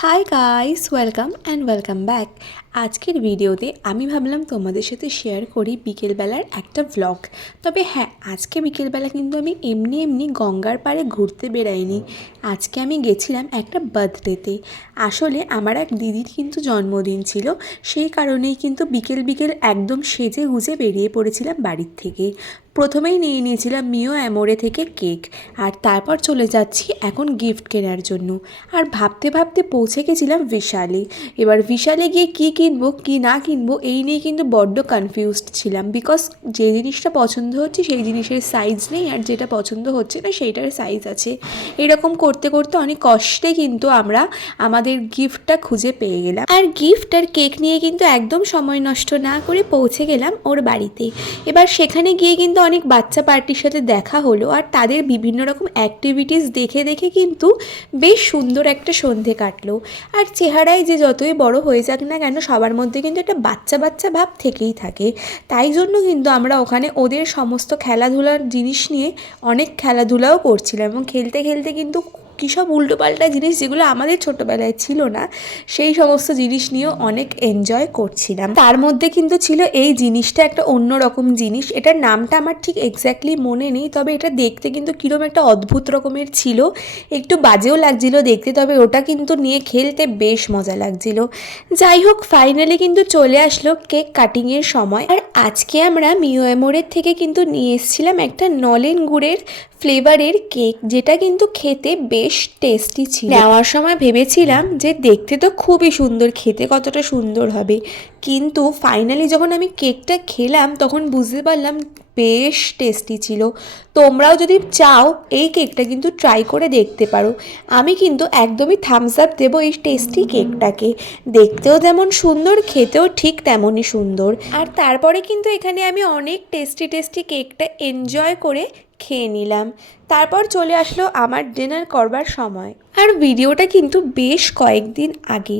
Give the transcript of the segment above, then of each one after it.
Hi guys, welcome back. আজকের ভিডিওতে আমি ভাবলাম তোমাদের সাথে শেয়ার করি বিকেলবেলার একটা ভ্লগ। তবে হ্যাঁ, আজকে বিকেলবেলা কিন্তু আমি এমনি গঙ্গার পাড়ে ঘুরতে বেরাইনি। আজকে আমি গেছিলাম একটা বার্থডেতে। আসলে আমার এক দিদির কিন্তু জন্মদিন ছিল, সেই কারণেই কিন্তু বিকেল একদম সেজে গুজে বেরিয়ে পড়েছিলাম বাড়ির থেকে। প্রথমেই নিয়ে নিয়েছিলাম মিও অ্যামোরে থেকে কেক, আর তারপর চলে যাচ্ছি এখন গিফট কেনার জন্য। আর ভাবতে পৌঁছে গেছিলাম বিশালে। এবার বিশালে গিয়ে কী কিনবো কী না কিনবো এই নিয়ে কিন্তু বড্ড কনফিউজড ছিলাম, বিকজ যে জিনিসটা পছন্দ হচ্ছে সেই জিনিসের সাইজ নেই, আর যেটা পছন্দ হচ্ছে না সেইটার সাইজ আছে। এরকম করতে অনেক কষ্টে কিন্তু আমরা আমাদের গিফটটা খুঁজে পেয়ে গেলাম। আর গিফট আর কেক নিয়ে কিন্তু একদম সময় নষ্ট না করে পৌঁছে গেলাম ওর বাড়িতে। এবার সেখানে গিয়ে কিন্তু অনেক বাচ্চা পার্টির সাথে দেখা হলো, আর তাদের বিভিন্ন রকম অ্যাক্টিভিটিস দেখে কিন্তু বেশ সুন্দর একটা সন্ধে কাটলো। আর চেহারায় যে যতই বড় হয়ে যাক না কেন, সবার মধ্যে কিন্তু একটা বাচ্চা ভাব থেকেই থাকে। তাই জন্য কিন্তু আমরা ওখানে ওদের সমস্ত খেলাধুলার জিনিস নিয়ে অনেক খেলাধুলাও করছিলাম, এবং খেলতে কিন্তু কী সব উল্টোপাল্টা জিনিস যেগুলো আমাদের ছোটোবেলায় ছিল না, সেই সমস্ত জিনিস নিয়েও অনেক এনজয় করছিলাম। তার মধ্যে কিন্তু ছিল এই জিনিসটা, একটা অন্য রকম জিনিস। এটার নামটা আমার ঠিক এক্স্যাক্টলি মনে নেই, তবে এটা দেখতে কিন্তু কীরকম একটা অদ্ভুত রকমের ছিল, একটু বাজেও লাগছিল দেখতে, তবে ওটা কিন্তু নিয়ে খেলতে বেশ মজা লাগছিল। যাই হোক, ফাইনালি কিন্তু চলে আসলো কেক কাটিংয়ের সময়। আর আজকে আমরা মিও অ্যামোরের থেকে কিন্তু নিয়ে এসেছিলাম একটা নলেন গুড়ের ফ্লেভারের কেক, যেটা কিন্তু খেতে বেশ টেস্টি ছিল। নেওয়ার সময় ভেবেছিলাম যে দেখতে তো খুবই সুন্দর, খেতে কতটা সুন্দর হবে, কিন্তু ফাইনালি যখন আমি কেকটা খেলাম তখন বুঝতে পারলাম বেশ টেস্টি ছিল। তোমরাও যদি চাও এই কেকটা কিন্তু ট্রাই করে দেখতে পারো। আমি কিন্তু একদমই থামস আপ দেবো এই টেস্টি কেকটাকে। দেখতেও যেমন সুন্দর, খেতেও ঠিক তেমনই সুন্দর। আর তারপরে কিন্তু এখানে আমি অনেক টেস্টি কেকটা এনজয় করে খেয়ে নিলাম। তারপর চলে আসলো আমার ডিনার করবার সময়। আর ভিডিওটা কিন্তু বেশ কয়েকদিন আগে,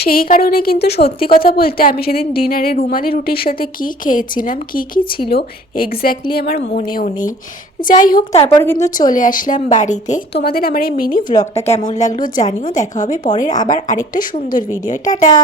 সেই কারণে কিন্তু সত্যি কথা বলতে আমি সেদিন ডিনারে রুমালি রুটির সাথে কী খেয়েছিলাম, কী ছিল এক্স্যাক্টলি আমার মনেও নেই। যাই হোক, তারপর কিন্তু চলে আসলাম বাড়িতে। তোমাদের আমার এই মিনি ভ্লগটা কেমন লাগলো জানিও। দেখা হবে পরের আবার আরেকটা সুন্দর ভিডিও। টাটা।